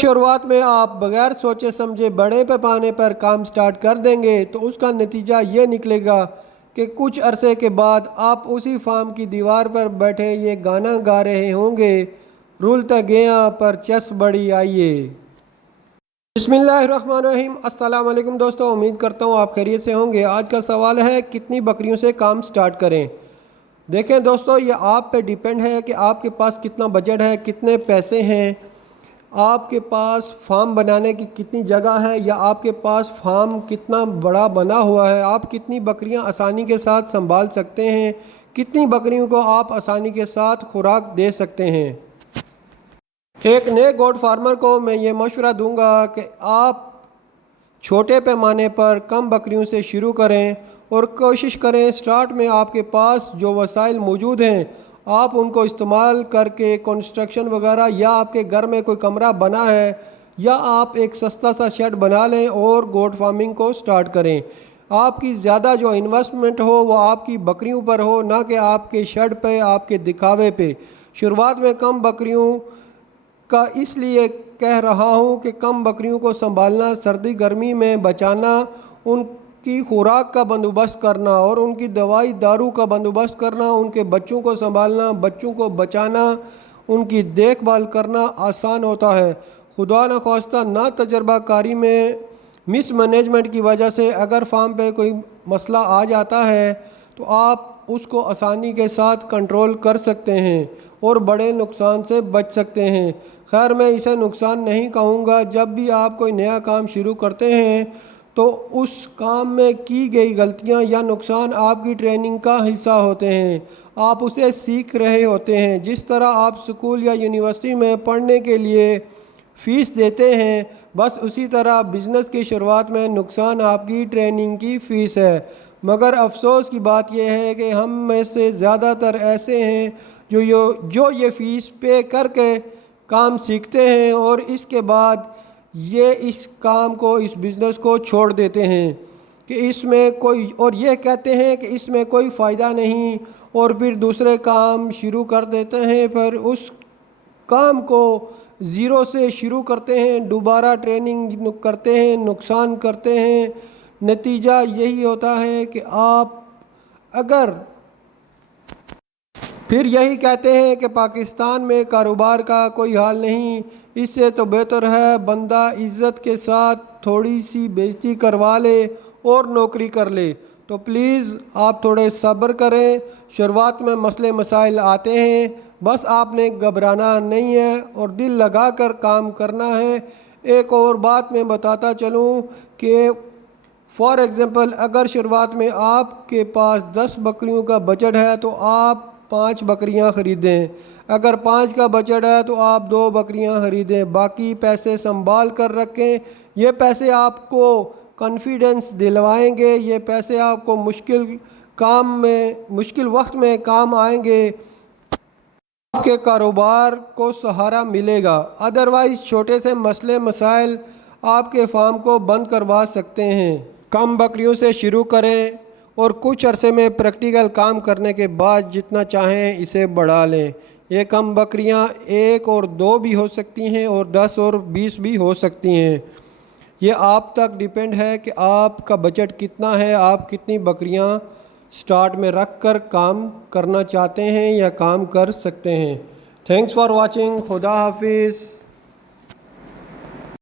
शुरुआत में आप बगैर सोचे समझे बड़े पैमाने पर काम स्टार्ट कर देंगे तो उसका नतीजा ये निकलेगा कि कुछ अरसे के बाद आप उसी फार्म की दीवार पर बैठे ये गाना गा रहे होंगे, रुलता गया पर चस बड़ी आइए। बिस्मिल्लाहिर्रहमानिर्रहीम। अस्सलाम वालेकुम दोस्तों, उम्मीद करता हूँ आप खैरियत से होंगे। आज का सवाल है कितनी बकरियों से काम स्टार्ट करें। देखें दोस्तों, ये आप पे डिपेंड है कि आपके पास कितना बजट है, कितने पैसे हैं, आपके पास फार्म बनाने की कितनी जगह है या आपके पास फार्म कितना बड़ा बना हुआ है, आप कितनी बकरियां आसानी के साथ संभाल सकते हैं, कितनी बकरियों को आप आसानी के साथ खुराक दे सकते हैं। एक नए गोट फार्मर को मैं ये मशवरा दूंगा कि आप छोटे पैमाने पर कम बकरियों से शुरू करें और कोशिश करें स्टार्ट में आपके पास जो वसाइल मौजूद हैं आप उनको इस्तेमाल करके कंस्ट्रक्शन वगैरह, या आपके घर में कोई कमरा बना है या आप एक सस्ता सा शेड बना लें और गोट फार्मिंग को स्टार्ट करें। आपकी ज़्यादा जो इन्वेस्टमेंट हो वो आपकी बकरियों पर हो, ना कि आपके शेड पे, आपके दिखावे पे। शुरुआत में कम बकरियों का इसलिए कह रहा हूँ कि कम बकरियों को संभालना, सर्दी गर्मी में बचाना, उनकी खुराक का बंदोबस्त करना और उनकी दवाई दारू का बंदोबस्त करना, उनके बच्चों को संभालना, बच्चों को बचाना, उनकी देखभाल करना आसान होता है। खुदा न खास्ता ना तजर्बाकारी में मिसमैनेजमेंट की वजह से अगर फार्म पे कोई मसला आ जाता है तो आप उसको आसानी के साथ कंट्रोल कर सकते हैं और बड़े नुकसान से बच सकते हैं। खैर, मैं इसे नुकसान नहीं कहूँगा। जब भी आप कोई नया काम शुरू करते हैं तो उस काम में की गई गलतियां या नुकसान आपकी ट्रेनिंग का हिस्सा होते हैं, आप उसे सीख रहे होते हैं। जिस तरह आप स्कूल या यूनिवर्सिटी में पढ़ने के लिए फ़ीस देते हैं, बस उसी तरह बिज़नेस की शुरुआत में नुकसान आपकी ट्रेनिंग की फ़ीस है। मगर अफसोस की बात यह है कि हम में से ज़्यादातर ऐसे हैं जो ये फ़ीस पे करके काम सीखते हैं और इसके बाद ये इस काम को, इस बिज़नेस को छोड़ देते हैं कि इसमें कोई, और ये कहते हैं कि इसमें कोई फ़ायदा नहीं, और फिर दूसरे काम शुरू कर देते हैं। पर उस काम को ज़ीरो से शुरू करते हैं, दोबारा ट्रेनिंग करते हैं, नुकसान करते हैं। नतीजा यही होता है कि आप अगर फिर यही कहते हैं कि पाकिस्तान में कारोबार का कोई हाल नहीं, इससे तो बेहतर है बंदा इज़्ज़त के साथ थोड़ी सी बेइज्जती करवा ले और नौकरी कर ले। तो प्लीज़ आप थोड़े सब्र करें। शुरुआत में मसले मसाइल आते हैं, बस आपने घबराना नहीं है और दिल लगा कर काम करना है। एक और बात मैं बताता चलूँ कि फॉर एग्ज़ाम्पल अगर शुरुआत में आपके पास 10 बकरियों का बजट है तो आप 5 बकरियां ख़रीदें। अगर 5 का बजट है तो आप 2 बकरियां ख़रीदें, बाकी पैसे संभाल कर रखें। ये पैसे आपको कॉन्फिडेंस दिलवाएंगे, ये पैसे आपको मुश्किल वक्त में काम आएंगे, आपके कारोबार को सहारा मिलेगा। अदरवाइज़ छोटे से मसले मसाइल आपके फार्म को बंद करवा सकते हैं। कम बकरियों से शुरू करें और कुछ अरसे में प्रैक्टिकल काम करने के बाद जितना चाहें इसे बढ़ा लें। ये कम बकरियां 1 और 2 भी हो सकती हैं और 10 और 20 भी हो सकती हैं। ये आप तक डिपेंड है कि आपका बजट कितना है, आप कितनी बकरियां स्टार्ट में रख कर काम करना चाहते हैं या काम कर सकते हैं। Thanks for watching. खुदा हाफिज़।